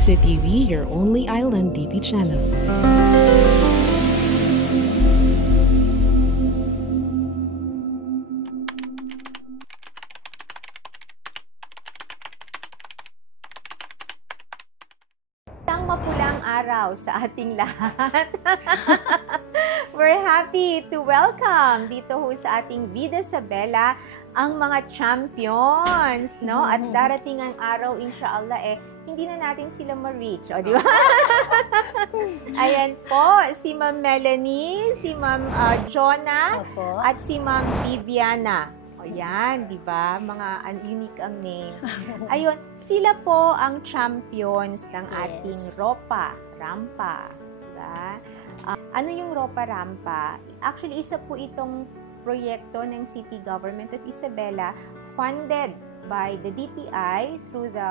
Isa TV, your only island TV channel. Isang mapulang araw sa ating lahat. We're happy to welcome dito ho sa ating Vida sa Bella ang mga champions, no? At darating ang araw, inshallah, hindi na natin sila ma-reach, o di ba? Ayan po, si Ma'am Melanie, si Ma'am Jonah, at si Ma'am Viviana. O yan, di ba? Mga unique ang name. Ayun, sila po ang champions ng ating Ropa Rampa. Diba? Ano yung Ropa Rampa? Actually, isa po itong proyekto ng City Government of Isabela funded by the DTI through the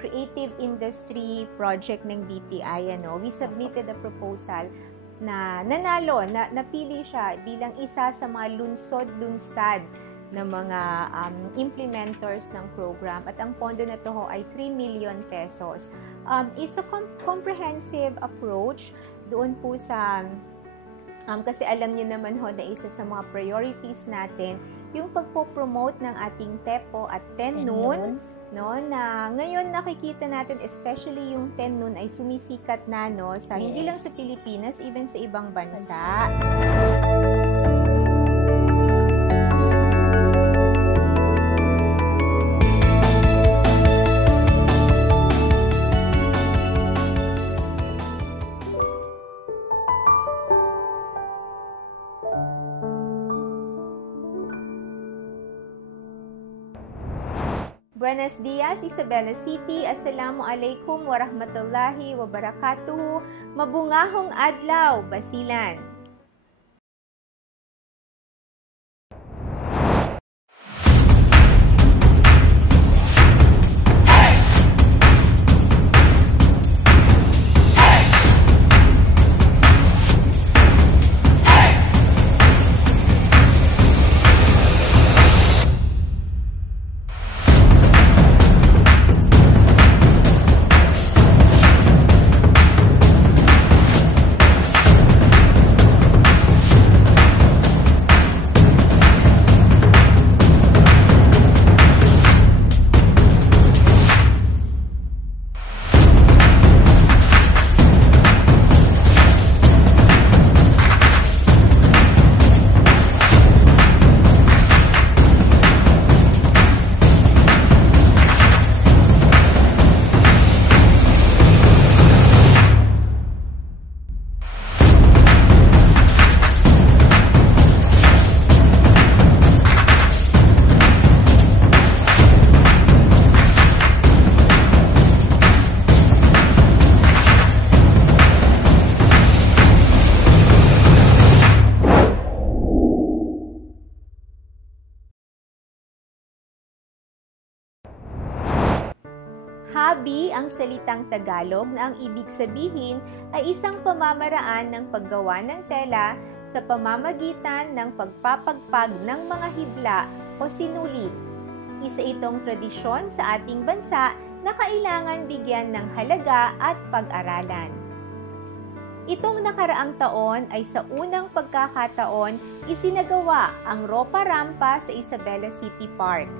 Creative Industry Project ng DTI. We submitted a proposal na nanalo, napili siya bilang isa sa mga lunsod-lunsad na mga implementers ng program. At ang pondo na ito ay 3 million pesos. It's a comprehensive approach doon po sa, kasi alam niyo naman ho na isa sa mga priorities natin, yung pagpo-promote ng ating TEPO at 10 Noon, no, na ngayon nakikita natin, especially yung 10 Noon ay sumisikat na, no, sa hindi lang sa Pilipinas, even sa ibang bansa. Buenos dias, Isabela City. Assalamualaikum warahmatullahi wabarakatuh. Mabungahong adlaw, Basilan. Hobby ang salitang Tagalog na ang ibig sabihin ay isang pamamaraan ng paggawa ng tela sa pamamagitan ng pagpapagpag ng mga hibla o sinulid. Isa itong tradisyon sa ating bansa na kailangan bigyan ng halaga at pag-aralan. Itong nakaraang taon ay sa unang pagkakataon isinagawa ang Ropa Rampa sa Isabela City Park,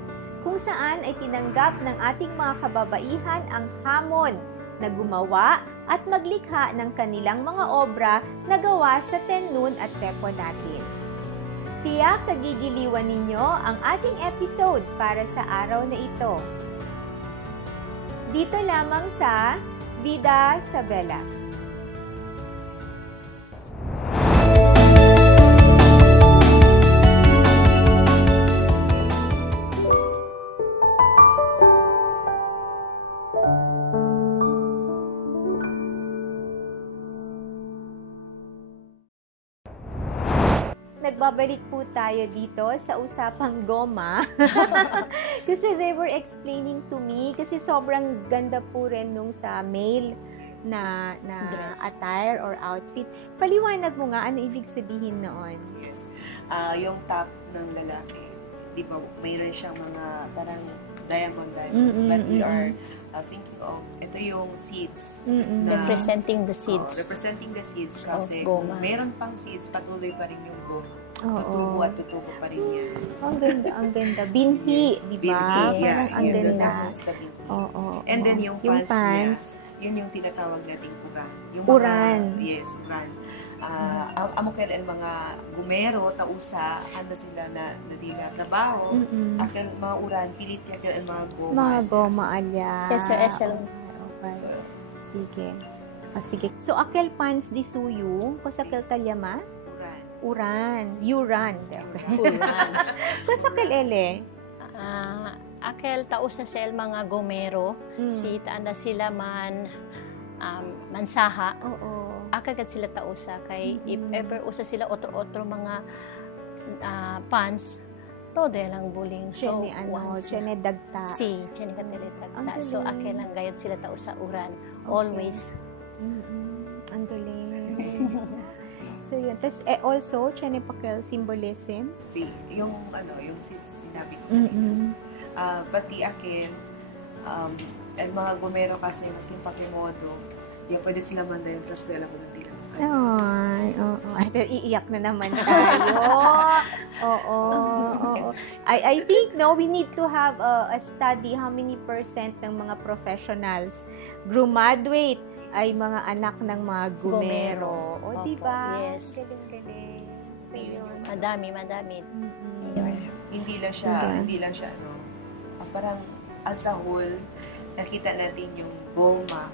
kung saan ay tinanggap ng ating mga kababaihan ang hamon na gumawa at maglikha ng kanilang mga obra na gawa sa 10 Noon at TEPO natin. Tiyak kagigiliwan ninyo ang ating episode para sa araw na ito. Dito lamang sa Vida sa Bella. Nagbabalik po tayo dito sa usapang goma. Kasi they were explaining to me, kasi sobrang ganda po rin nung sa male na attire or outfit. Paliwanag mo nga, ano ibig sabihin noon? Yes. Yung top ng lalaki, di ba, mayroon siyang mga parang diamond, but we are thinking of, ito yung seeds. Representing the seeds. Representing the seeds of kasi goma. kung meron pang seeds, patuloy pa rin yung goma. Oo. Tutubo at tutubo pa rin yan. Ang ganda, ang ganda. Binhi, di ba? Binhi, Parang ang yun, ganda. that's just the binhi. Oo. And then yung pans pants. niya, yun yung tinatawag nating uran. Yung Uran. Yes, uran. Amokel and mga gumero, tausa, handa sila na nadila trabaho. Akin mga uran, pilit yakil and mga goma. Mga goma alya. Yes, sir, SL. Okay. So, Sige. Sige. So, akel pants di suyu, kusakil kalyama? uran. Uran. Uran. Kusakil ele? Akel tausa sel mga gomero, si taanda sila mansaha. Oo. Akagad sila tausa kay if ever usa sila otro mga pants, todo lang buling. So Chene dagta. Chene dagta. So akel lang gayad sila tausa uran. Always. Ang galing. So yun. Tapos also, chene pakel symbolism. Yung seeds sinabi ko. Pati akin, and mga gumero kasi masking pakimodo, yung pwede sila manda yung traswela ko ng dilang. Ay, oo. Ay, iiyak na naman tayo. Oo. I think, no, we need to have a study how many percent ng mga professionals graduate ay mga anak ng mga gumero. O, diba? Yes. Galing-galing. So, yun. Madami. Hindi lang siya, parang as a whole, nakita natin yung goma,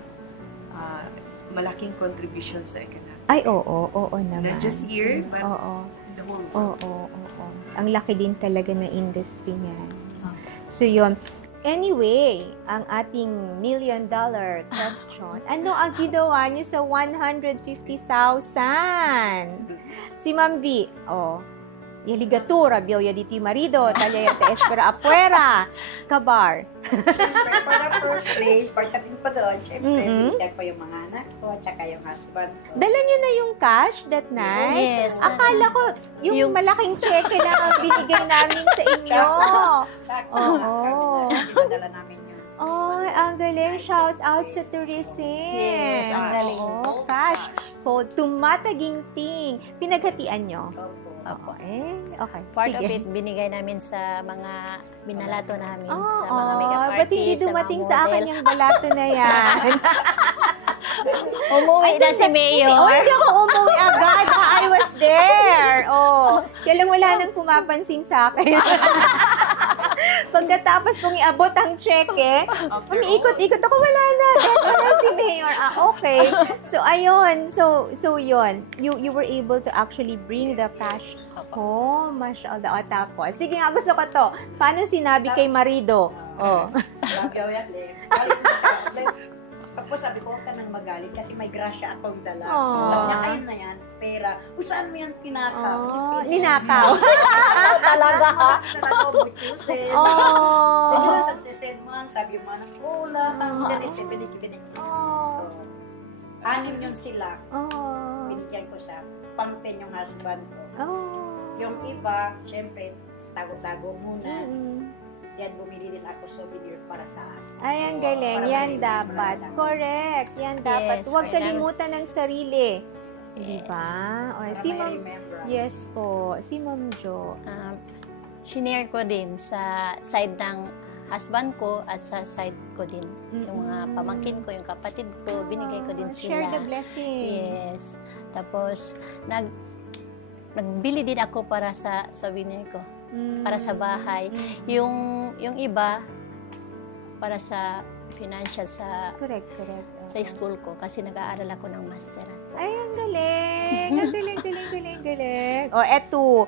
malaking contribution sa economy. Ay, oo naman. Not just here, but in the whole world. Oo. Ang laki din talaga ng industry niya. So, yun. Anyway, ang ating $1 million question. Ano ang ginawa niyo sa 150,000? Si Ma'am V, Yaligatura, biyoya dito yung marido, talya yate espera afuera, kabar. Para first place, pagdating pa doon, syempre, pinitag pa yung mga anak ko, at saka yung husband ko. Dala niyo na yung cash that night? Yes. Akala ko, yung malaking cheque na ang binigay namin sa inyo. Dala namin yun. Oh, ang galing. Shout out sa tourism. Yes, ang galing. Cash. So, tumataginting. Pinaghatian nyo? Opo. Okay. Part Sige. of it, binigay namin sa mga binalato namin sa mga makeup artists, ba't hindi dumating sa akin yung balato na yan? Umuwi na si Mayor. Hindi ako umuwi agad. I was there. Kaya lang wala nang pumapansin sa akin. Pagkatapos kong iabot ang cheque, umiikot-ikot ako, wala na. Wala si Mayor. Okay. So, ayun. So yun. You were able to actually bring the cash. Mashallah. Tapos, sige nga, gusto ko to. Paano sinabi kay marido? Tapos sabi ko, huwag ka nang magalit kasi may grasya akong dala. Aww. Sabi niya, ayun na yan, pera. Kung saan mo yan tinakaw? Ninakaw. Talaga ha? Talaga butusin. Kasi sa sisend man, sabi yung manang, wala. Siya binig. Anim yun sila. Binigyan ko siya. Pang-10 yung husband ko. Yung iba, syempre, tago-tago muna. Yan, bumili din ako souvenir para sa akin. Ay, ang galing. Yan dapat. Correct. Yan dapat. Huwag kalimutan ng sarili. Diba? Si Ma'am, yes po. Si Ma'am Jo. Shinare ko din sa side ng husband ko at sa side ko din. Yung mga pamangkin ko, yung kapatid ko, binigay ko din sila. Share the blessing. Yes. Tapos, nagbili din ako para sa souvenir ko. Para sa bahay. Yung iba, para sa financial sa correct. Sa school ko kasi nag-aaral ako ng master. Ay, ang galing. Ang galing. Eto.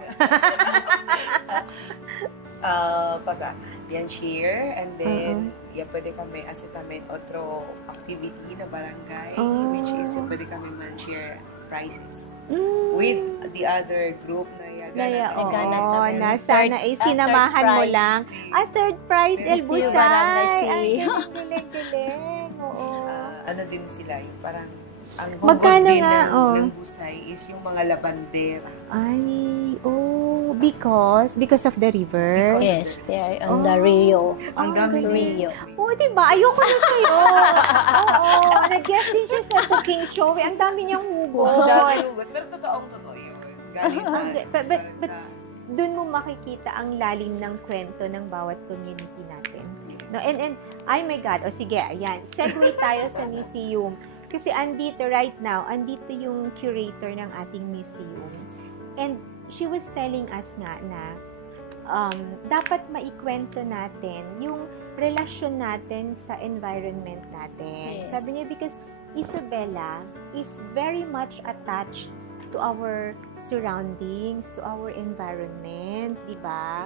Yan share and then pwede kami asitamin otro activity na barangay which is pwede kami man-share prizes with the other group na sana ay sinamahan mo lang. Third prize, El Busay. Ay, galing. Oo. Ano din sila, yung parang ang Magkano din nga? ng Busay is yung mga labandera. Ay, because of the river? Yes, they are on the Rio. Ang dami Rio. Diba? Ayoko na sa'yo. Oo, nag-guest din siya sa cooking show. Ang dami niyang hugot. Pero totoo yun. Galing sa... But dun mo makikita ang lalim ng kwento ng bawat community natin. No, and ay my God, sige, ayan. Segue tayo sa museum. Kasi right now, andito yung curator ng ating museum. And she was telling us nga na dapat maikwento natin yung relasyon natin sa environment natin. Yes. Sabi niya, because Isabela is very much attached to our surroundings, to our environment, di ba?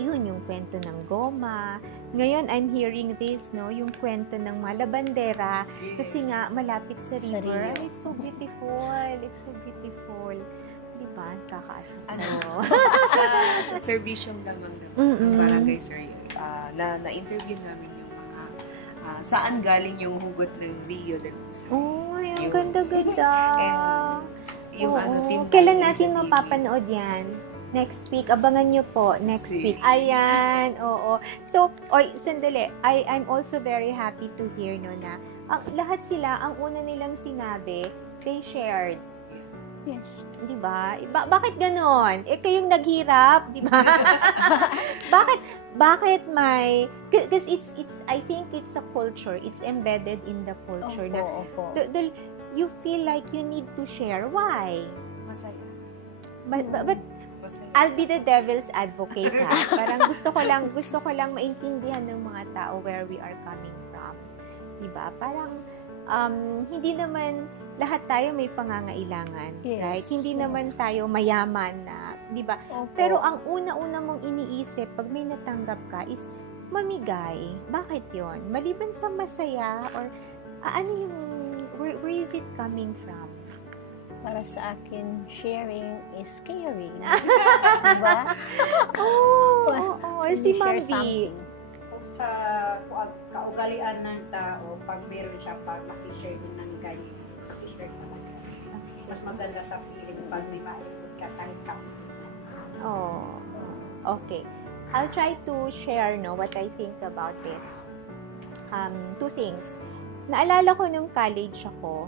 Yun yung kwento ng goma. Ngayon, I'm hearing this, no? Yung kwento ng mga labandera. Kasi nga, malapit sa river. It's so beautiful. It's so beautiful. Di ba? Kakaasa ko. Sa servisyong lamang ng barangay, sir, na-interview namin yung mga saan galing yung hugot ng Rio del Busay. Ang ganda-ganda. And yung team. Kailan natin mapapanood yan? Next week. Abangan nyo po. Next week. Ayan. Oo. So, sandali. I'm also very happy to hear, no, na lahat sila, ang una nilang sinabi, they shared. Yes. Diba? Bakit ganon? Kayong naghirap, diba? Bakit may... Because I think it's a culture. It's embedded in the culture. Opo. You feel like you need to share. Why? Masaya. But I'll be the devil's advocate, ha? Parang gusto ko lang maintindihan ng mga tao where we are coming from. Diba? Parang, hindi naman lahat tayo may pangangailangan, yes, right? Hindi naman tayo mayaman na, diba? Opo. Pero ang una-una mong iniisip pag may natanggap ka is mamigay. Bakit yon? Maliban sa masaya or where is it coming from? Para sa akin, sharing is caring. Diba? Si Ma'am Share B. something. Sa kaugalian ng tao, pag meron siya, pag makishare din ng ganyan, makishare talaga. Mas maganda sa feeling pag may maikot ka, tangkap. Okay. I'll try to share, no, what I think about it. Two things. Naalala ko nung college ako,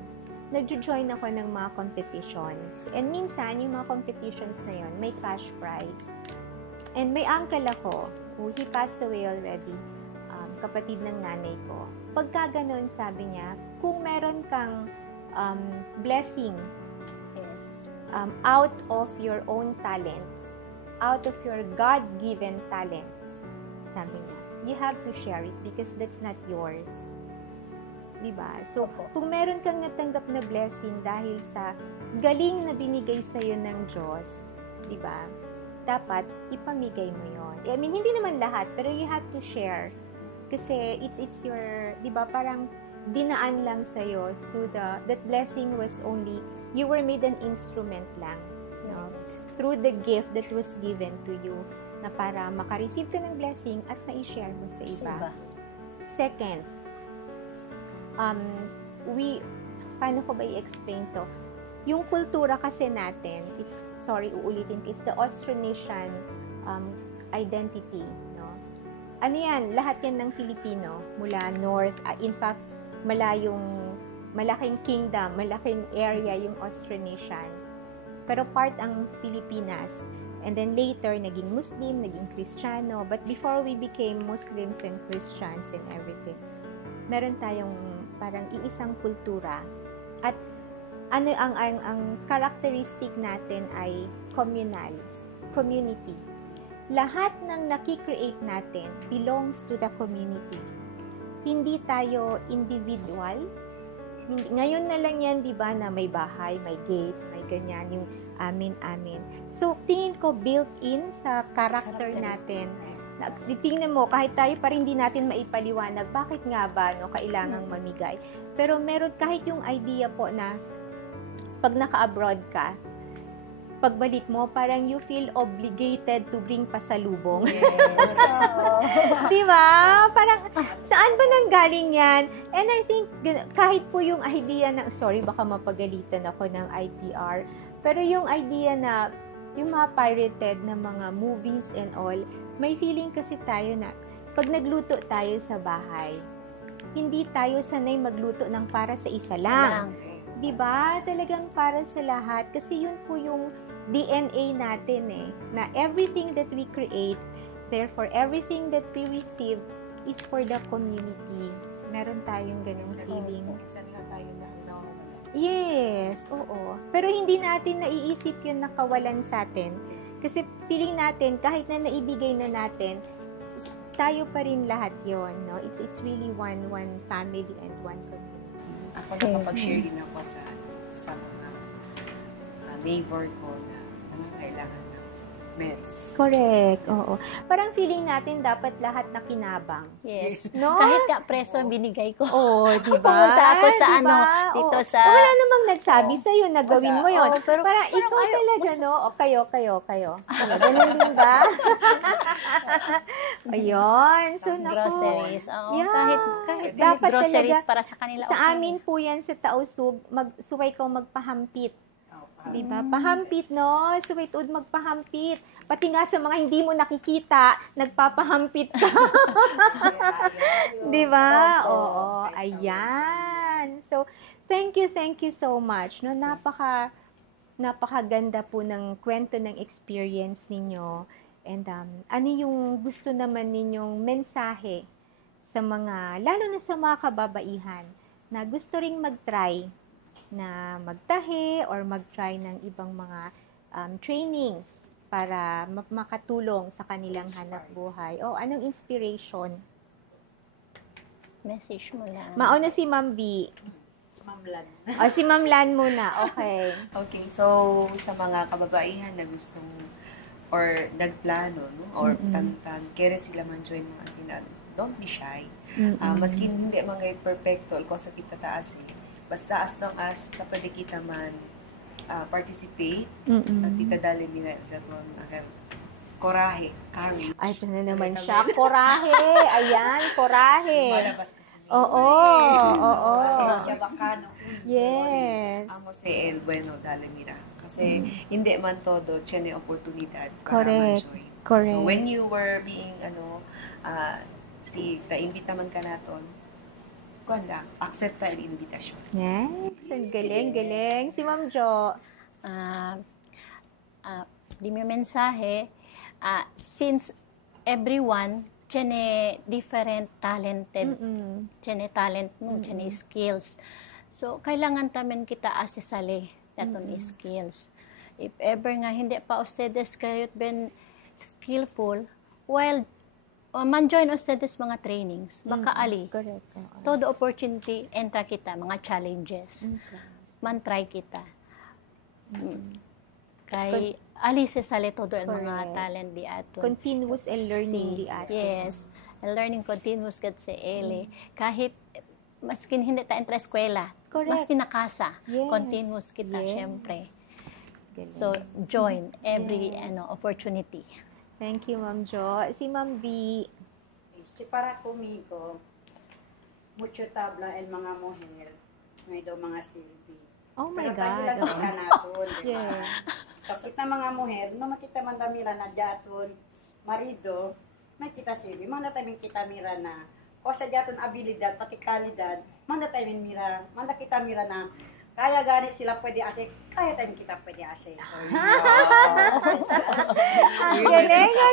nag-join ako ng mga competitions. And minsan, yung mga competitions na yon may cash prize. And may uncle ako, he passed away already, kapatid ng nanay ko. Pagka ganun, sabi niya, kung meron kang blessing, Yes. out of your own talents, out of your God-given talents, sabi niya, you have to share it because that's not yours. Diba? So, kung meron kang natanggap na blessing dahil sa galing na binigay sa'yo ng Diyos, diba? Dapat ipamigay mo yon. I mean, hindi naman lahat, pero you have to share. Kasi it's your, diba, parang dinaan lang sa'yo through that blessing was only, you were made an instrument lang. No? Through the gift that was given to you na para makareceive ka ng blessing at ma-share mo sa iba. Second, paano ko ba i-explain to? Yung kultura kasi natin, uulitin ko, it's the Austronesian identity, no? Ano yan? Lahat yan ng Filipino, mula north, in fact, malaking kingdom, malaking area yung Austronesian. Pero part ang Pilipinas. And then later, naging Muslim, naging Kristiyano. But before we became Muslims and Christians and everything, meron tayong parang iisang kultura. At ang characteristic natin ay community. Lahat ng nakikreate natin belongs to the community. Hindi tayo individual. Ngayon na lang yan, di ba, na may bahay, may gate, may ganyan, yung amin. So, tingin ko built-in sa character natin. Tingnan mo, kahit tayo pa rin hindi natin maipaliwanag, bakit nga ba kailangang mamigay? Pero meron kahit yung idea po na pag naka-abroad ka, pagbalik mo, parang you feel obligated to bring pasalubong. Yes. Diba? Parang, saan ba nanggaling yan? And I think, kahit po yung idea na, sorry, baka mapagalitan ako ng IPR, pero yung idea na, yung mga pirated na mga movies and all, may feeling kasi tayo na, pag nagluto tayo sa bahay, hindi tayo sanay magluto ng para sa isa lang. Diba? Talagang para sa lahat. Kasi yun po yung DNA natin eh. Na everything that we create, therefore everything that we receive is for the community. Meron tayong ganung feeling. Minsan nga tayo na Yes, oo. Pero hindi natin naiisip yun na kawalan sa atin. Kasi feeling natin, kahit na naibigay na natin, tayo pa rin lahat yon, no? It's really one family and one community. Ako nakapag-share din ako sa mga neighbor ko na nangangailangan ng meds. Correct, oo. Parang feeling natin dapat lahat nakinabang. Yes. No? Kahit nga preso ang binigay ko. Oo, diba? Pumunta ako sa diba? dito Oo. sa... Wala namang nagsabi sa'yo na gawin mo yun. Pero Parang ikaw talaga, no? O, kayo. Ganun din ba? Ayun. So, naku. Groceries. Oo, Yeah. kahit Dapat groceries talaga, para sa kanila. Sa amin po yan sa Tausug, suway kang magpahampit. Diba? Pahampit, no? Suway tuod magpahampit. Pati nga sa mga hindi mo nakikita, nagpapahampit ka. Diba? Oo. Ayan. So, thank you so much. No, napakaganda po ng kwento ng experience ninyo. And ano yung gusto naman ninyong mensahe sa mga, lalo na sa mga kababaihan na gusto ring mag-try na magtahi or mag-try ng ibang mga trainings para makatulong sa kanilang hanap buhay. O, anong inspiration? Message mo lang. Mauna si Ma'am V. Ma'am Lan. O, si Ma'am Lan muna. Okay. Okay, so sa mga kababaihan na gustong or nagplano, no? Or kere sila man join mga sinan, don't be shy. Maski hindi mga perfecto, alko sa kita taas basta as long as pwede kita man participate at itadali nila dyan agar courage. Ay, ito na naman siya. Corahe. Ayan, corahe. Malabas kasi. Oo. Siya bakano. Yes. Amo si El Bueno dali mira. Kasi hindi man todo tiene oportunidad para Correct. ma-join. Correct. So when you were being ta-imbita man ka naton, kuan lang, accept ang invitation. Yes. Ang galing. Si Ma'am Jo. Di may mensahe, since everyone, tiene different talented, tiene talent mo, tiene skills. So, kailangan tamen kita asesali daton skills. If ever nga hindi pa ustedes kayo ben skillful, while man-join ustedes mga trainings, makaali. Correct. Todo opportunity, entra kita, mga challenges. Man-try kita. Kay ali se sale todo ang mga talent di ato. Continuous and learning di ato. Yes. Learning continuous kat se ele. Kahit maskin hindi ta entra eskwela, maskin nakasa, continuous kita syempre. So join every opportunity. Thank you, Ma'am Jo. Si Ma'am V. Si para conmigo, mucho tabla el mga mujer, may daw mga silbi. Oh my Pero God. tayo lang kita naton, di ba? Yes. So, kita mga mujer, no makita man damira na diaton, marido, may kita silbi. Manda tayo kita mira na, o sa diaton abilidad, pati kalidad, manda tayo mira, manda kita mira na, kaya ganit sila pwede ase, kaya tayo kita pwede ase. Ang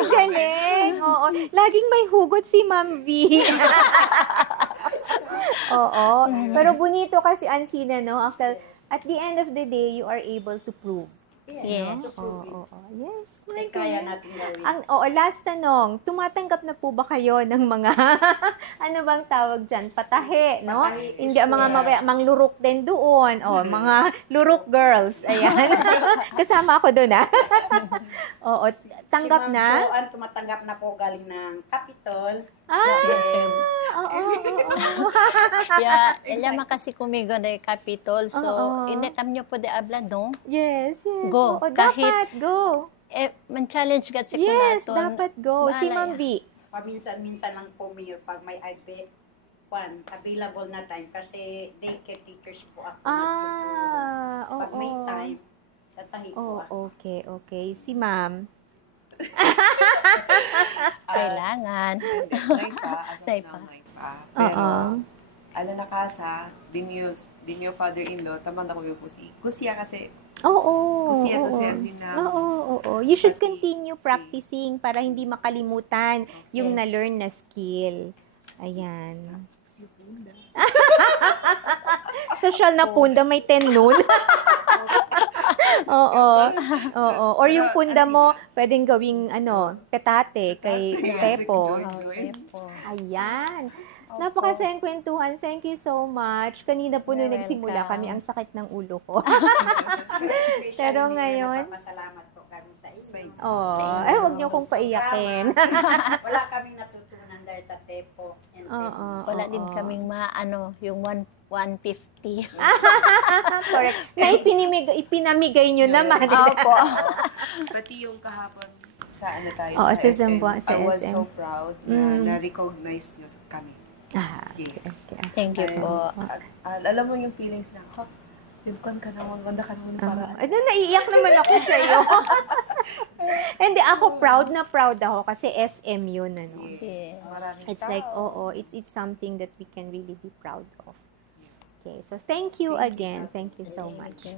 galing. Oo. Laging may hugot si Ma'am V. Oo. Pero bonito kasi Ancina, no? At the end of the day, you are able to prove. Yes. Oo. Yes. My Kaya God. natin gawin. Last tanong, tumatanggap na po ba kayo ng mga, ano bang tawag dyan? Patahe, no? Patahe, Hindi mga yes. manglurok din doon. Mga lurok girls. Ayan. Kasama ako doon, Oo. Tanggap si na? Ma'am Joanne, tumatanggap na po galing ng Capitol. Ya, ella makasi kumigo na Capitol. So, hindi tam nyo po de habla, no? Yes. Go. Oo, Kahit- dapat, go. Man-challenge gat si Yes, kunaton. dapat go. Si Bahala Ma'am yan. V. Paminsan-minsan lang po, Mayor, pag may available na time kasi daycare teachers po ako. Pag may time, tatahi po ako. Okay. Si Ma'am. Kailangan. Nay pa, as of Nay now, pa. nay pa. Pero, Oo. na kasa, din yung father-in-law, tamang na ko yung kusiya kasi, Oo. kusiya to si Andina. Oo. You should continue practicing para hindi makalimutan yung Yes. na-learn na skill. Ayan. Social na punda, may 10 nun. Oo. Or yung punda mo, pwedeng gawing, petate kay Pepo. Ayan. Napakasayang kwentuhan. Thank you so much. Kanina po nung nagsimula kami, ang sakit ng ulo ko. Pero ngayon, Masalamat po kami sa inyo. huwag niyo kong paiyakin. Wala kaming natutunan dahil sa Tepo. Wala din kaming yung 150. Correct. Na ipinamigay nyo naman. Opo. Pati yung kahapon sa tayo, Oo, sa sa SM, Zamboanga, sa I was SM. so proud na na-recognize nyo kami. Okay. Thank you po. Alam mo yung feelings na, Libkan ka naman, ganda ka naman para. Naiiyak naman ako sa'yo. Hindi, ako proud ako kasi SM yun, Yes. It's like, it's something that we can really be proud of. Okay, so thank you again. Thank you so much.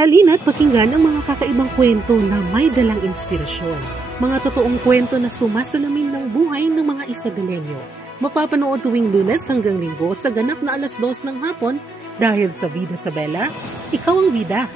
Halina't pakinggan ang mga kakaibang kwento na may dalang inspirasyon. Mga totoong kwento na sumasalamin ng buhay ng mga Isabelenyo. Mapapanood tuwing Lunes hanggang Linggo sa ganap na 2:00 ng hapon dahil sa Vida sa Bella, ikaw ang bida.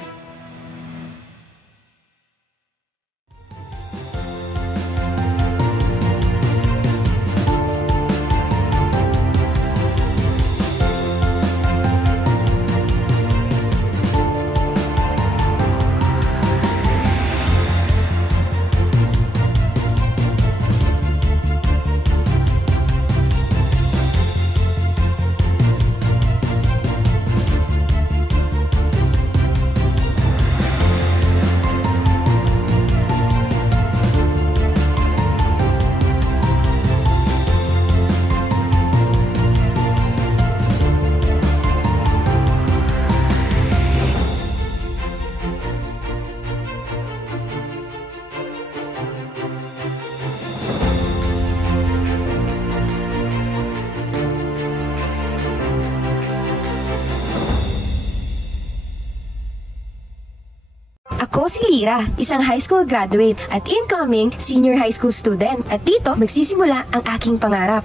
Ako si Lira, isang high school graduate at incoming senior high school student. At dito magsisimula ang aking pangarap.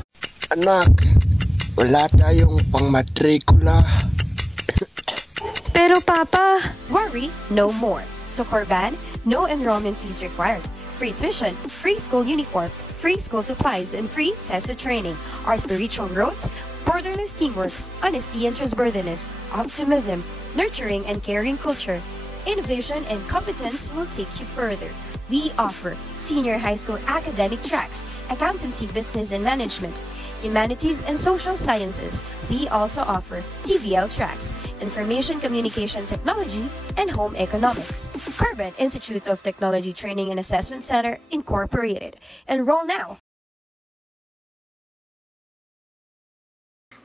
Anak, wala tayong pangmatrikula. Pero Papa, worry no more. Sa Corban, no enrollment fees required. Free tuition, free school uniform, free school supplies, and free tested training. Our spiritual growth, borderless teamwork, honesty and trustworthiness, optimism, nurturing and caring culture, innovation and competence will take you further. We offer senior high school academic tracks, accountancy, business and management, humanities and social sciences. We also offer TVL tracks, information communication technology, and home economics. Corban Institute of Technology Training and Assessment Center, Incorporated. Enroll now.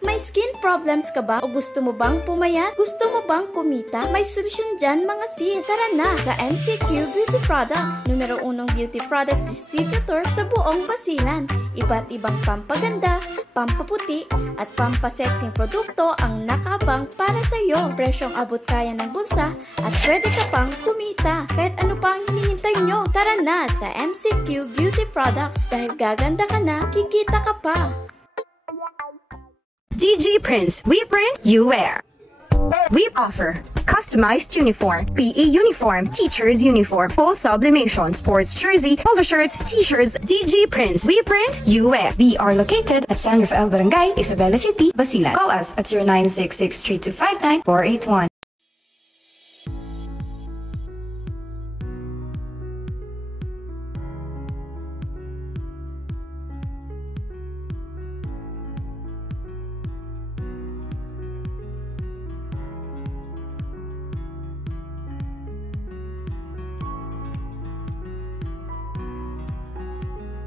May skin problems ka ba o gusto mo bang pumayat? Gusto mo bang kumita? May solusyon dyan mga sis. Tara na sa MCQ Beauty Products, numero 1 beauty products distributor sa buong Basilan. Iba't ibang pampaganda, pampaputi, at pampasexing produkto ang nakabang para sa iyo. Presyong abot kaya ng bulsa at pwede ka pang kumita. Kahit ano pa ang hinihintay nyo, tara na sa MCQ Beauty Products dahil gaganda ka na, kikita ka pa. DG Prints, we print, you wear. We offer customized uniform, PE uniform, teacher's uniform, full sublimation, sports jersey, polo shirts, t-shirts, DG prints. We print, you wear. We are located at San Rafael Barangay, Isabela City, Basilan. Call us at 0966-3259-481.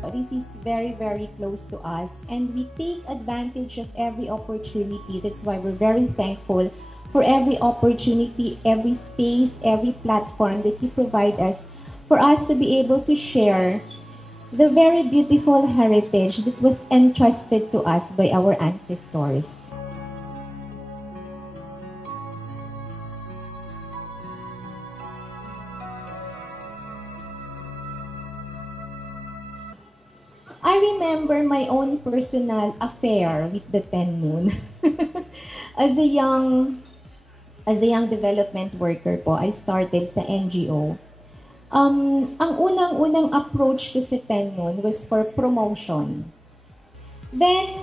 This is very, very close to us, and we take advantage of every opportunity. That's why we're very thankful for every opportunity, every space, every platform that you provide us for us to be able to share the very beautiful heritage that was entrusted to us by our ancestors. I remember my own personal affair with the Ten Moon. As a young development worker po, I started sa NGO. Ang unang approach ko sa Ten Moon was for promotion. Then,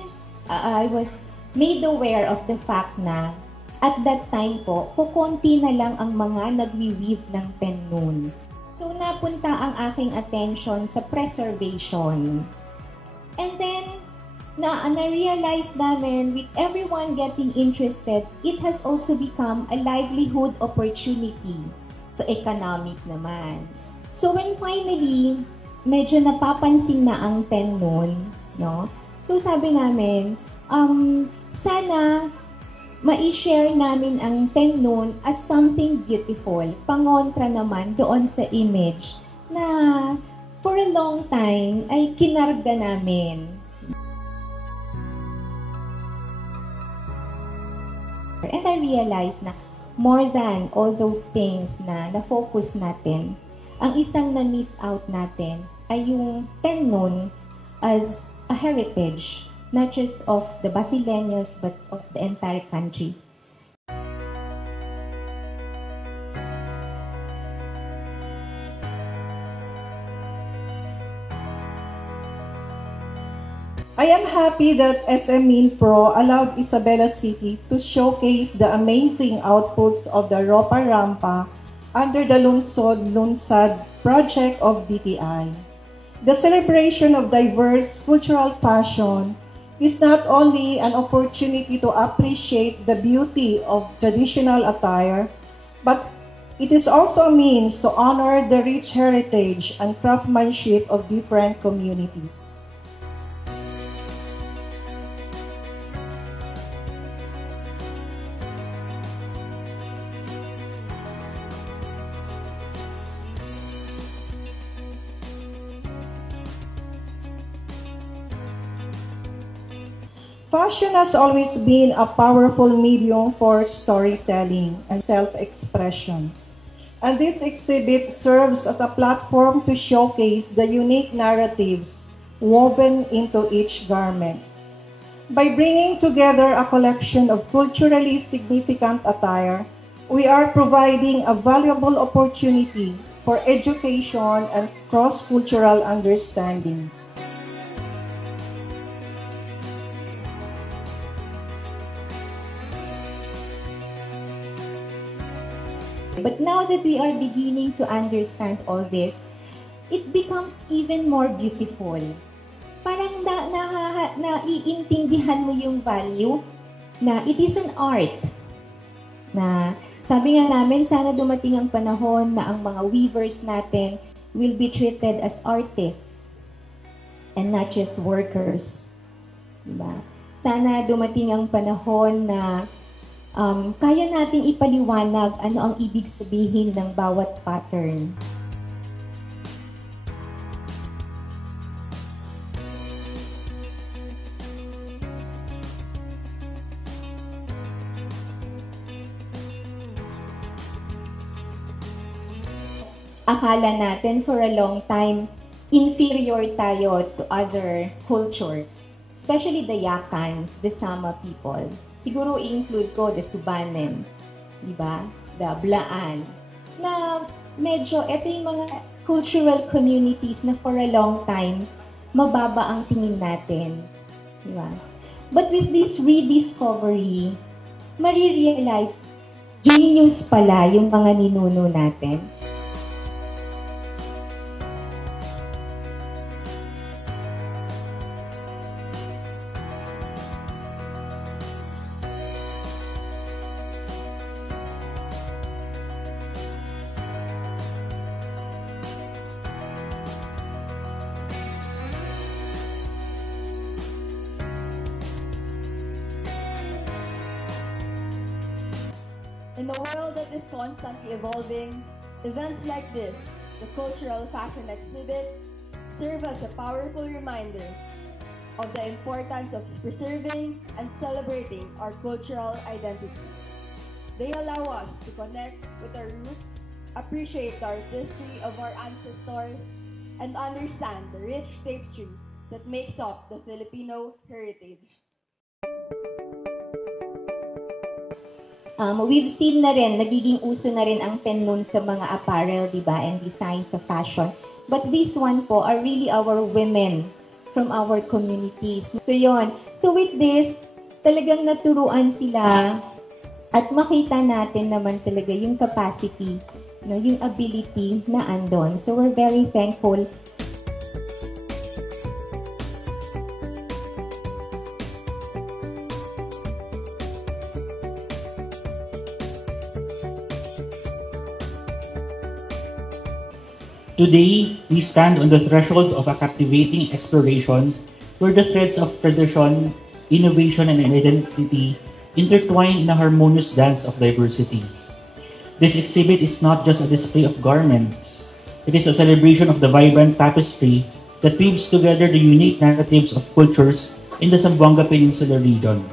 I was made aware of the fact na at that time po, kukunti na lang ang mga nagwi-weave ng Ten Moon. So, napunta ang aking attention sa preservation. And then, na-realize namin with everyone getting interested, it has also become a livelihood opportunity. So, economic naman. So, when finally, medyo napapansin na ang Ten Moon, no? So, sabi namin, sana ma-share namin ang Ten Moon as something beautiful. Pangontra naman doon sa image na for a long time ay kinarga namin. And I realized na more than all those things na na-focus natin, ang isang na-miss out natin ay yung Ten Moon as a heritage, not just of the Basileños but of the entire country. I am happy that SM Minpro allowed Isabela City to showcase the amazing outputs of the Ropa Rampa under the Lungsod-Lunsad project of DTI. The celebration of diverse cultural fashion is not only an opportunity to appreciate the beauty of traditional attire, but it is also a means to honor the rich heritage and craftsmanship of different communities. Fashion has always been a powerful medium for storytelling and self-expression. And this exhibit serves as a platform to showcase the unique narratives woven into each garment. By bringing together a collection of culturally significant attire, we are providing a valuable opportunity for education and cross-cultural understanding. But now that we are beginning to understand all this, it becomes even more beautiful. Parang naiintindihan mo yung value na it is an art. Na sabi nga namin, sana dumating ang panahon na ang mga weavers natin will be treated as artists and not just workers. Diba? Sana dumating ang panahon na kaya nating ipaliwanag ano ang ibig sabihin ng bawat pattern. Akala natin for a long time, inferior tayo to other cultures, especially the Yakans, the Sama people. Siguro i-include ko the Subanen. di ba? Dablaan. Na medyo, ito yung mga cultural communities na for a long time, mababa ang tingin natin. Di ba? But with this rediscovery, marirealize, genius pala yung mga ninuno natin. In a world that is constantly evolving, events like this, the cultural fashion exhibit, serve as a powerful reminder of the importance of preserving and celebrating our cultural identity. They allow us to connect with our roots, appreciate the artistry of our ancestors, and understand the rich tapestry that makes up the Filipino heritage. We've seen na rin, nagiging uso na rin ang pennon sa mga apparel, di ba, and designs sa fashion. But this one po are really our women from our communities. So yun. So with this, talagang naturuan sila at makita natin naman talaga yung capacity, no, yung ability na andon. So we're very thankful. Today, we stand on the threshold of a captivating exploration where the threads of tradition, innovation, and identity intertwine in a harmonious dance of diversity. This exhibit is not just a display of garments. It is a celebration of the vibrant tapestry that weaves together the unique narratives of cultures in the Zamboanga Peninsula region.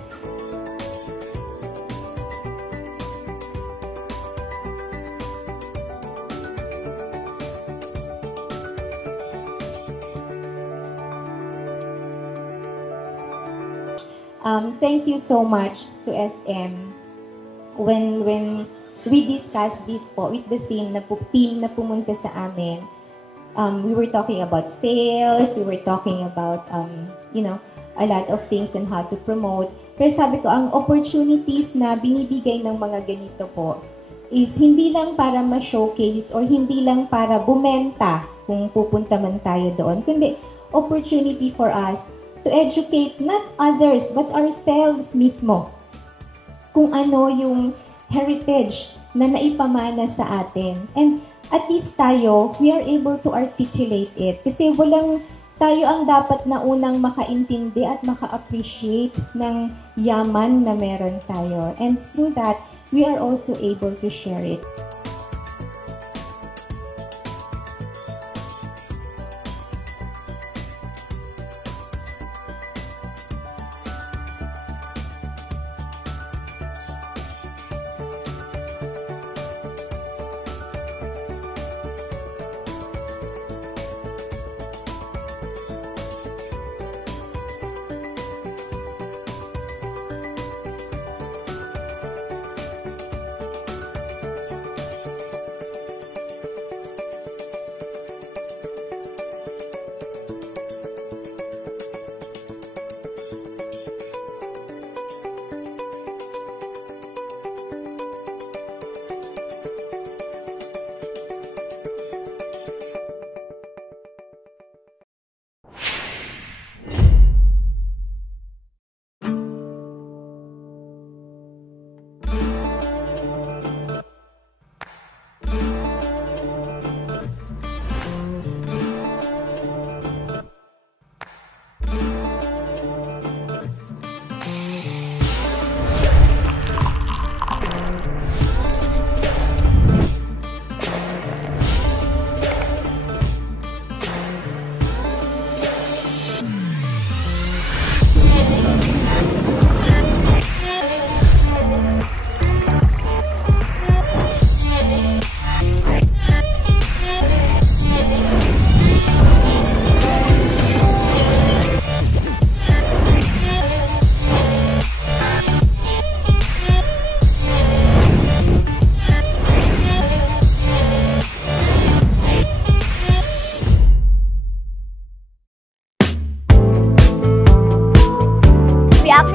Thank you so much to SM. When we discussed this po with the team na pumunta sa amin, we were talking about sales, we were talking about a lot of things on how to promote. Pero sabi ko, ang opportunities na binibigay ng mga ganito po is hindi lang para ma-showcase or hindi lang para bumenta kung pupunta man tayo doon, kundi opportunity for us to educate not others but ourselves mismo kung ano yung heritage na naipamana sa atin. And at least tayo, we are able to articulate it. Kasi tayo ang dapat na unang makaintindi at maka-appreciate ng yaman na meron tayo. And through that, we are also able to share it.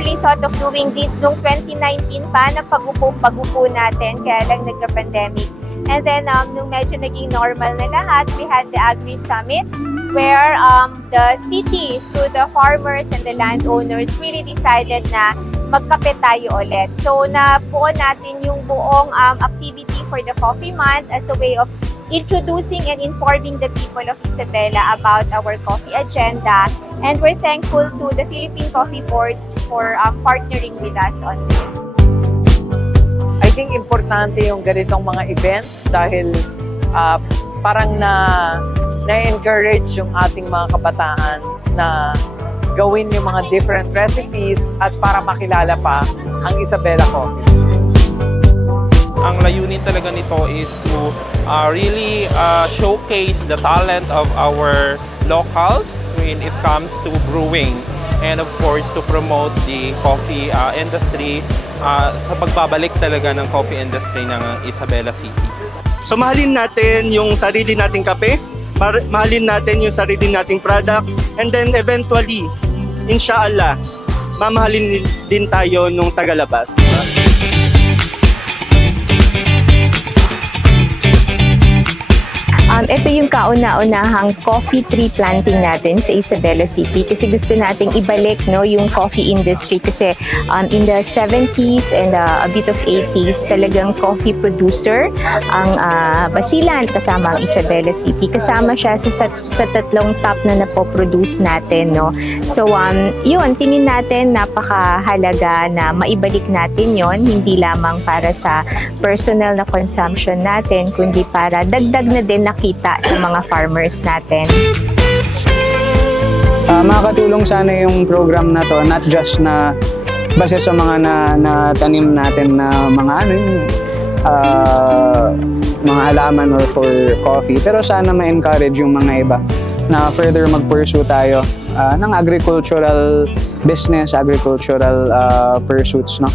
really thought of doing this noong 2019 pa, na pagupo natin, kaya lang nagka-pandemic. And then, nung medyo naging normal na lahat, we had the Agri Summit, where the city, through the farmers and the landowners, really decided na magkape tayo ulit. So, nabuo natin yung buong activity for the Coffee Month as a way of introducing and informing the people of Isabela about our coffee agenda. And we're thankful to the Philippine Coffee Board for partnering with us on this. I think importante yung ganitong mga events dahil parang na-encourage yung ating mga kabataan na gawin yung mga different recipes at para makilala pa ang Isabela Coffee. Ang layunin talaga nito is to really showcase the talent of our locals when it comes to brewing, and of course to promote the coffee industry sa pagbabalik talaga ng coffee industry ng Isabela City. So mahalin natin yung sarili nating kape, mahalin natin yung sarili nating product, and then eventually, inshallah, mamahalin din tayo nung tagalabas. Ito yung kauna-unahang coffee tree planting natin sa Isabela City kasi gusto nating ibalik yung coffee industry kasi in the 70s and a bit of 80s talagang coffee producer ang Basilan kasama ang Isabela City. Kasama siya sa tatlong top na napoproduce natin. So yun, tingin natin napakahalaga na maibalik natin yon, hindi lamang para sa personal na consumption natin kundi para dagdag na din nakita sa mga farmers natin. Makakatulong sana yung program na to, not just na base sa mga natanim natin na mga mga halaman or for coffee, pero sana ma-encourage yung mga iba na further mag-pursue tayo ng agricultural business, agricultural pursuits, no?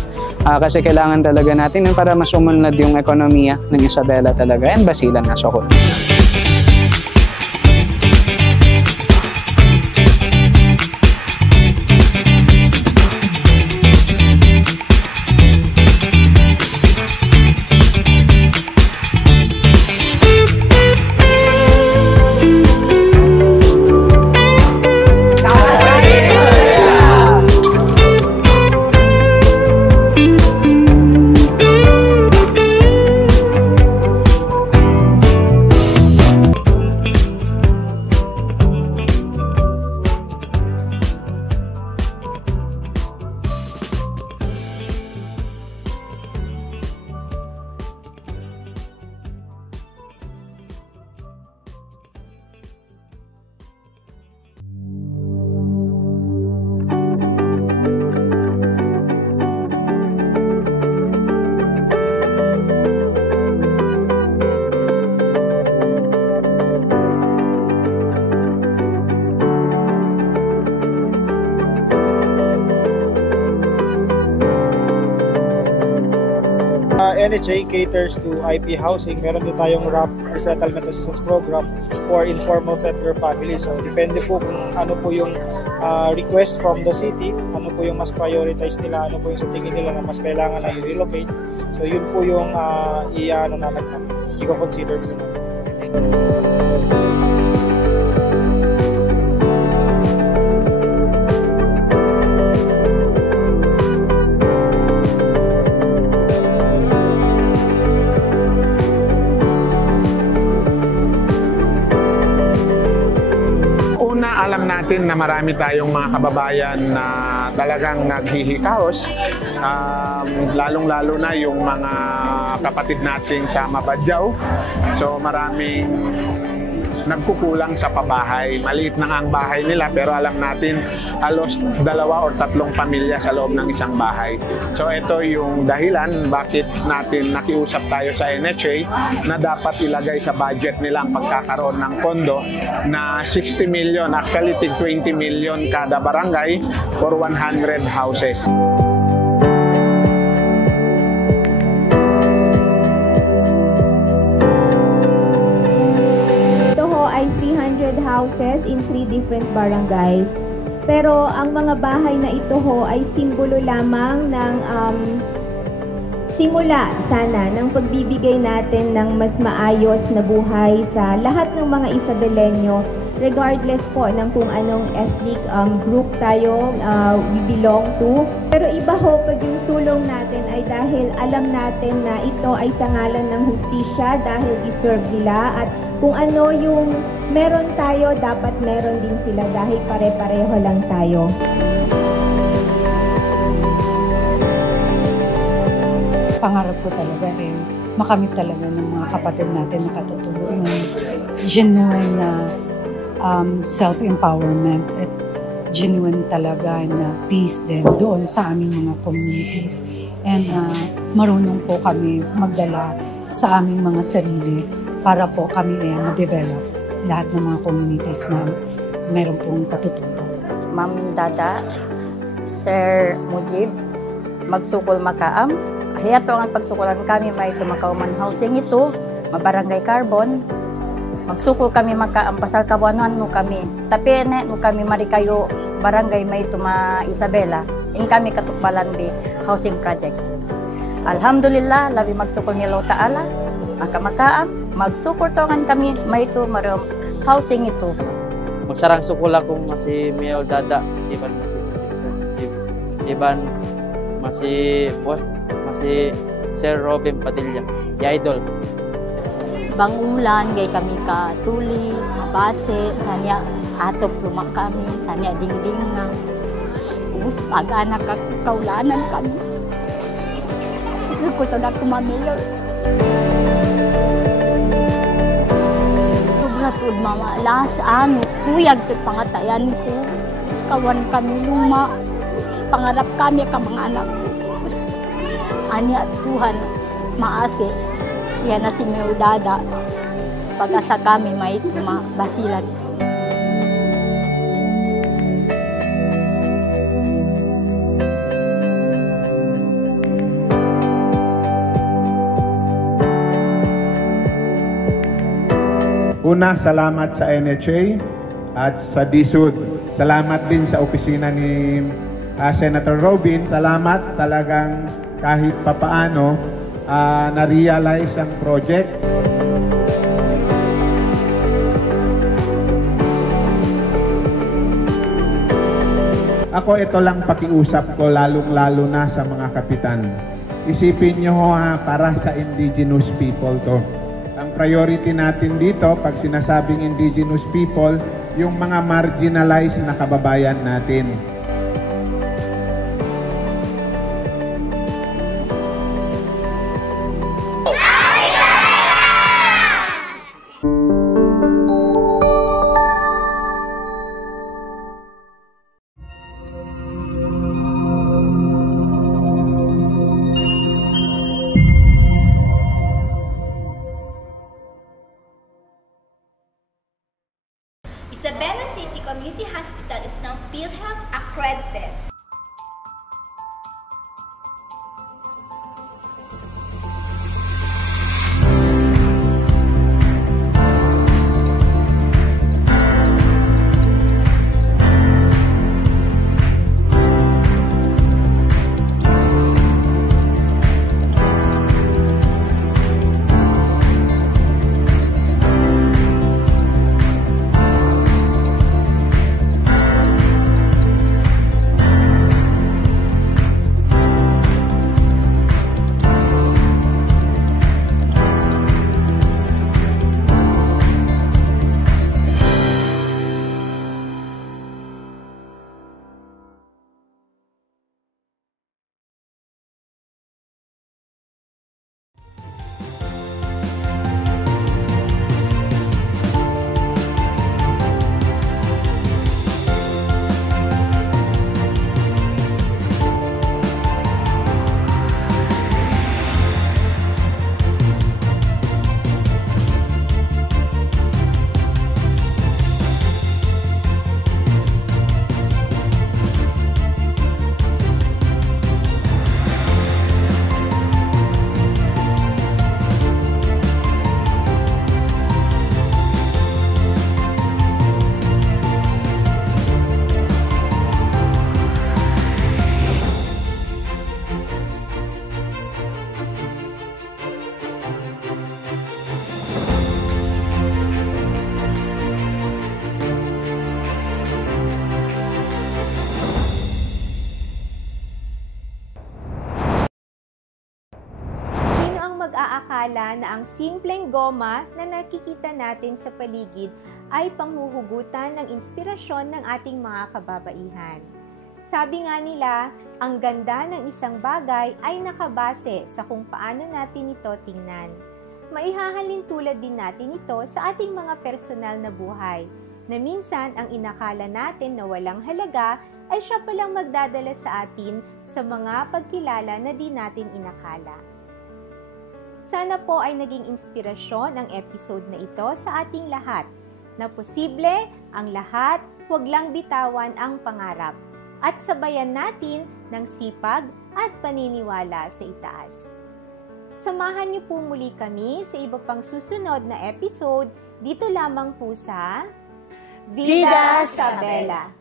Kasi kailangan talaga natin yun para mas umunlad yung ekonomiya ng Isabela talaga and Basilan as a whole. NHA caters to IP housing. Meron din tayong RAP, Resettlement Assistance Program, for informal settler families. So, depende po kung ano po yung request from the city, ano po yung mas prioritize nila, ano po yung sa tingin nila na mas kailangan na i-relocate. So, yun po yung i-consider po natin. Alam natin na marami tayong mga kababayan na talagang naghihikaos, lalong-lalo na yung mga kapatid nating sa Mabadyaw. So maraming nagkukulang sa pabahay. Maliit na ang bahay nila pero alam natin halos 2 o 3 pamilya sa loob ng isang bahay. So ito yung dahilan bakit natin nakiusap tayo sa NHA na dapat ilagay sa budget nila ang pagkakaroon ng pondo na 60 million, actually 20 million kada barangay for 100 houses. Houses in 3 different barangays. Pero ang mga bahay na ito ho ay simbolo lamang ng simula sana ng pagbibigay natin ng mas maayos na buhay sa lahat ng mga Isabelenyo, regardless po ng kung anong ethnic group tayo we belong to. Pero iba ho pag yung tulong natin ay dahil alam natin na ito ay sa ngalan ng hustisya, dahil deserve nila, at kung ano yung meron tayo, dapat meron din sila dahil pare-pareho lang tayo. Pangarap ko talaga makamit talaga ng mga kapatid natin na katutubo yung genuine na self-empowerment at genuine talaga na peace din doon sa aming mga communities. And marunong po kami magdala sa aming mga sarili para po kami ma-develop lahat ng mga communities na meron pong katutubo. Ma'am Dada, Sir Mujib, magsukol makaam. Hiyato ang pagsukulan kami may tumakauman housing ito, mabarangay carbon. Magsukol kami makaam pasal kabuanan no kami. Tapi no kami marikayo barangay may tuma Isabela. In kami katukbalan bi housing project. Alhamdulillah labi magsukol ni Allah Taala. Makaam magsukol tongan kami may to marom housing ito. Magsarang sukul ako masih Mel Dada, Iban masih Boss, masih Sir Robin Padilla, si Idol. Bangulan, gay kami ka tuli, mabase, sanya atop lumak kami, sanya dingding na. Ubus pag-anak kaulanan kami. Gusto ko ito na kumamayor. Sobratud mama, alas, kuyag ito pangatayan ko. Tapos kawan kami luma. Pangarap kami ka mga anak ko. Anya Tuhan maase. Yan na si Mel Dada. Pag-asa kami may basilan ito. Una, salamat sa NHA at sa DSUD. Salamat din sa opisina ni Senator Robin. Salamat talagang kahit papaano na-realize ang project. Ako ito lang pakiusap ko lalong-lalo na sa mga kapitan. Isipin nyo para sa indigenous people to. Ang priority natin dito pag sinasabing indigenous people, yung mga marginalized na kababayan natin. Isabela City Community Hospital is now PhilHealth mag-aakala na ang simpleng goma na nakikita natin sa paligid ay panghuhugutan ng inspirasyon ng ating mga kababaihan. Sabi nga nila, ang ganda ng isang bagay ay nakabase sa kung paano natin ito tingnan. Maihahalin tulad din natin ito sa ating mga personal na buhay, na minsan ang inakala natin na walang halaga ay siya palang magdadala sa atin sa mga pagkilala na di natin inakala. Sana po ay naging inspirasyon ang episode na ito sa ating lahat, na posible ang lahat, huwag lang bitawan ang pangarap, at sabayan natin ng sipag at paniniwala sa itaas. Samahan niyo po muli kami sa iba pang susunod na episode dito lamang po sa Vida sa Bella.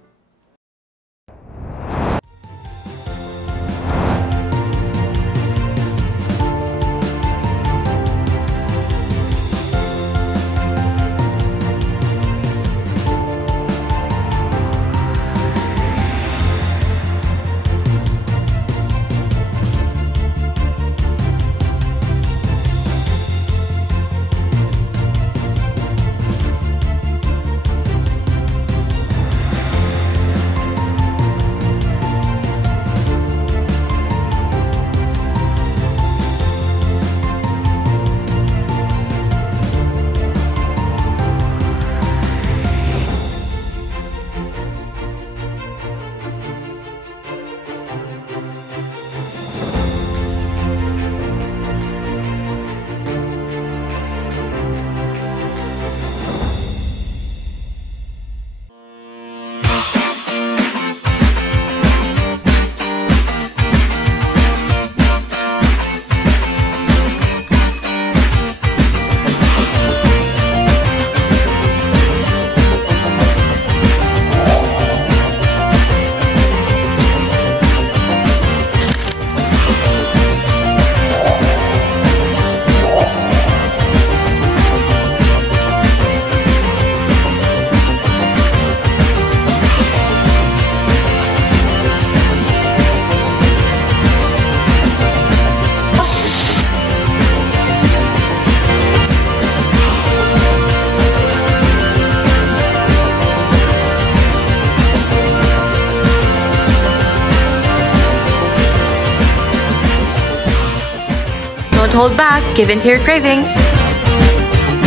Don't hold back, give in to your cravings.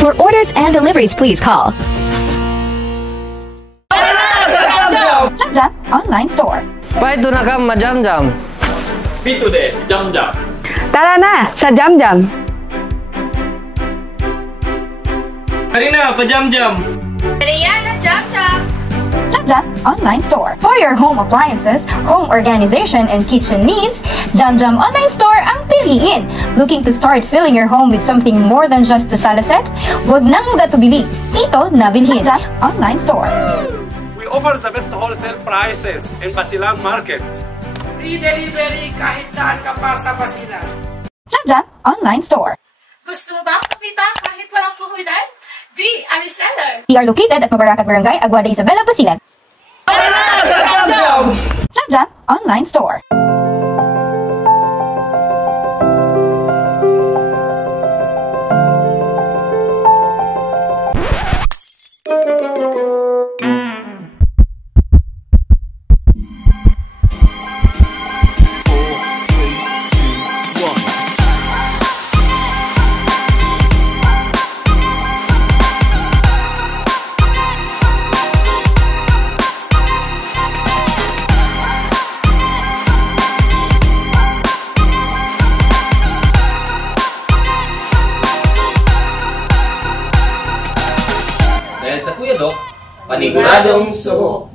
For orders and deliveries, please call Jam Jam Online Store. Paito na ka ma-Jam-Jam. Pito des, Jam-Jam. Tara na sa Jam Jam. Karina, pa Jam-Jam. Mariana, Jam Jam. Jam Jam Online Store. For your home appliances, home organization, and kitchen needs, Jam Jam Online Store ang piliin. Looking to start filling your home with something more than just a sala set? Huwag nang gatubili. Dito na bilhin. Jam Jam Online Store. We offer the best wholesale prices in Basilan Market. Free delivery kahit saan ka pa sa Basilan. Jam Jam Online Store. Gusto mo bang kumita kahit walang puhunan? Be a reseller. We are located at Mabaracat Barangay, Aguada, Isabela, Basilan. Jam Jam Online Store. Paniguradong suho.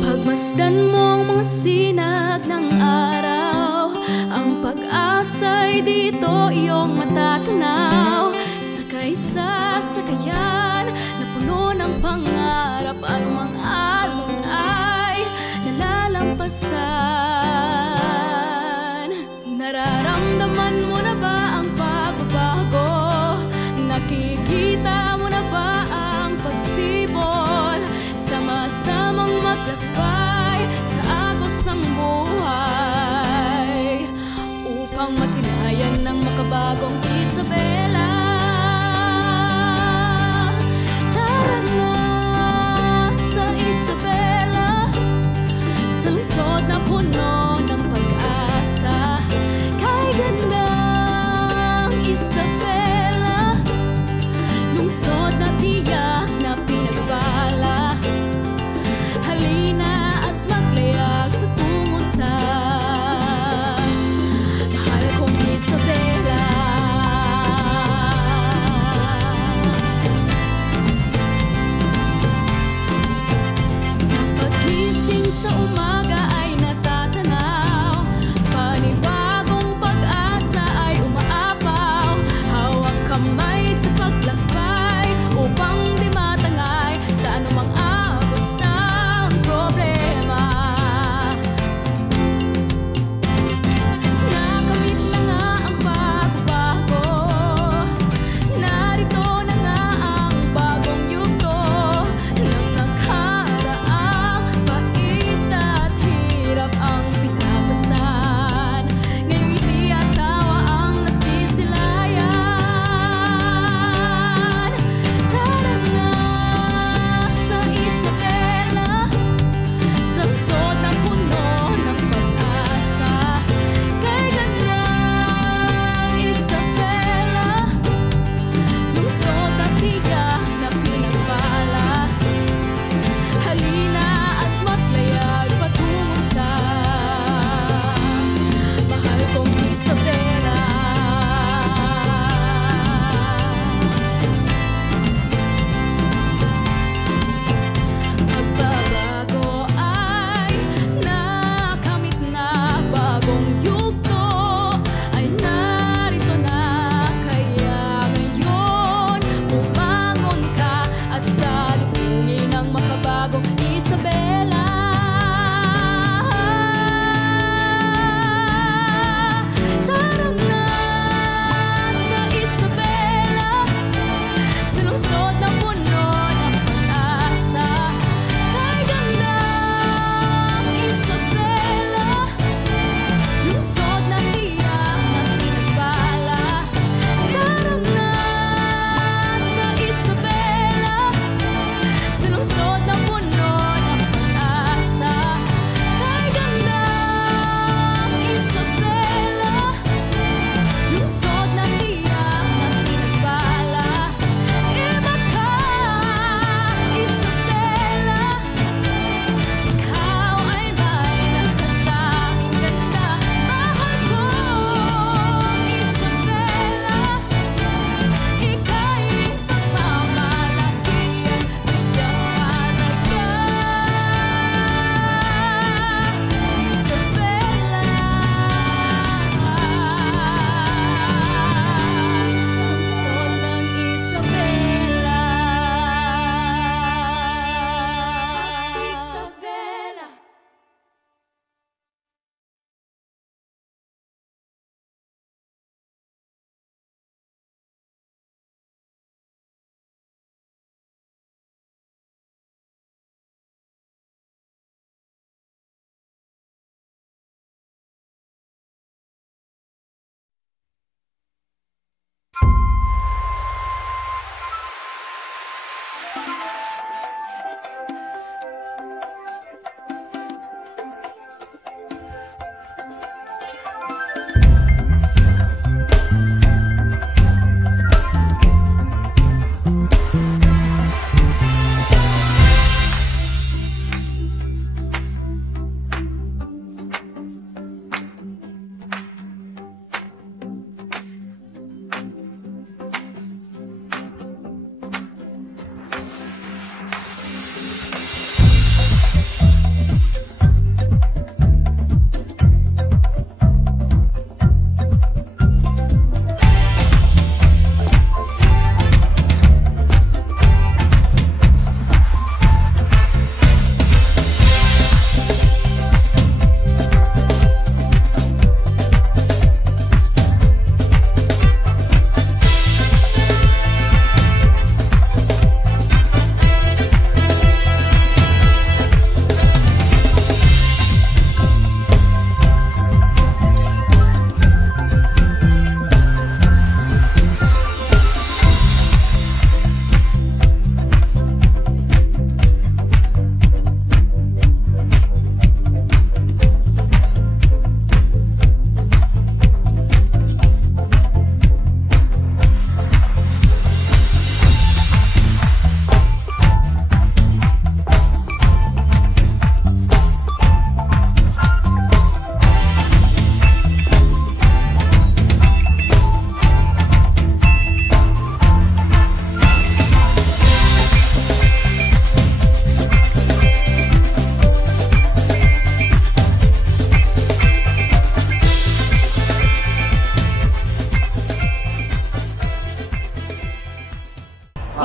Pagmasdan mo ang mga sinag ng araw, ang pag-asa'y ay dito iyong matatanaw. Sakay sa sakayan na puno ng pangarap, anumang alon ay nalalampasan. Nararamdaman mo na ba ang pagbabago? Nakikita mo na ba ang pagsibol? Sama-samang maglakbay sa agos ng buhay upang masilayan ng makabagong Isabela. Tara na sa Isabela, sa lungsod na puno ng pag-asa. Kay gandang Isabela, lungsod na tiyak na pinagpala. Halina at maglayag patungo sa mahal kong Isabela. Sa pagising sa umaga ay natatanaw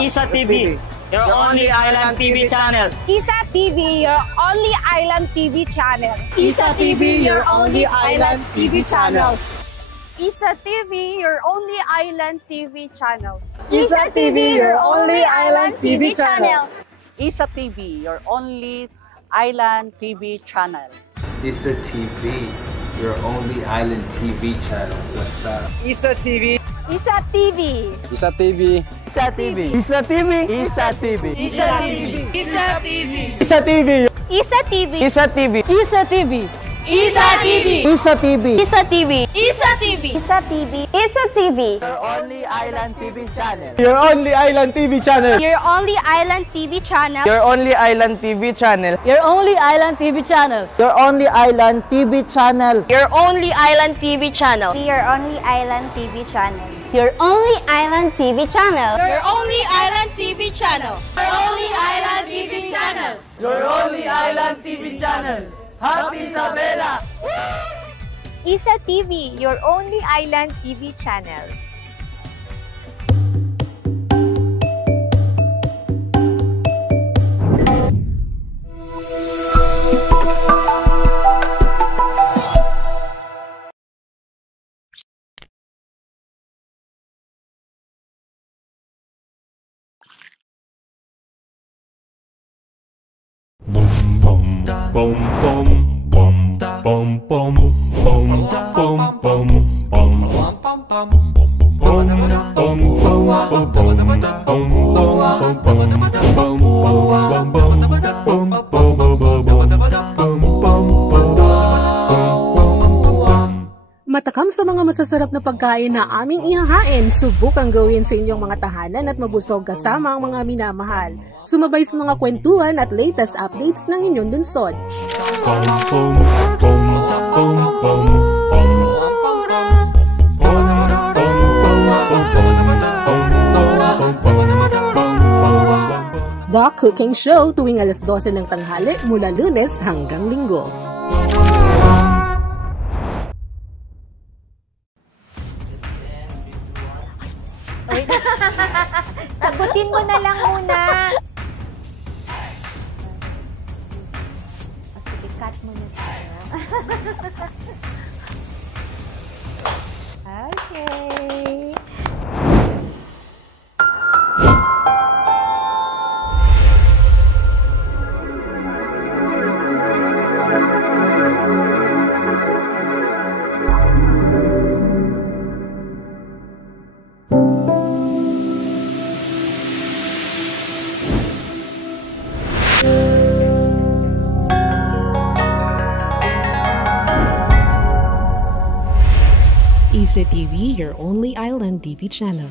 Isa TV, your only island TV channel. Isa TV, your only island TV channel. Isa TV, your only island TV channel. Isa TV, your only island TV channel. Isa TV, your only island TV channel. Isa TV, your only island TV channel. Isa TV, your only island TV channel. What's up? Isa TV. Isa TV. Isa TV. Isa TV. Isa TV. Isa TV. Isa TV. Isa TV. Isa TV. Isa TV. Isa TV. Isa TV. Isa TV. Isa TV. Isa TV. Isa TV. Isa TV. Isa TV. Your only island TV channel. Your only island TV channel. Your only island TV channel. Your only island TV channel. Your only island TV channel. Your only island TV channel. Your only island TV channel. Your only island TV channel. Your only island TV channel. Your only island TV channel. Your only island TV channel. Your only island TV channel. Happy Isabela! Isa TV, your only island TV channel. Bum bum bum bum bum bum bum bum Matakam sa mga masasarap na pagkain na aming ihahain, subukang gawin sa inyong mga tahanan at mabusog kasama ang mga minamahal. Sumabay sa mga kwentuhan at latest updates ng inyong lungsod. The Cooking Show tuwing alas 12 ng tanghali mula Lunes hanggang Linggo. Sagutin mo na lang muna. Sige, cut mo na tayo. Okay. Isa TV, your only island TV channel.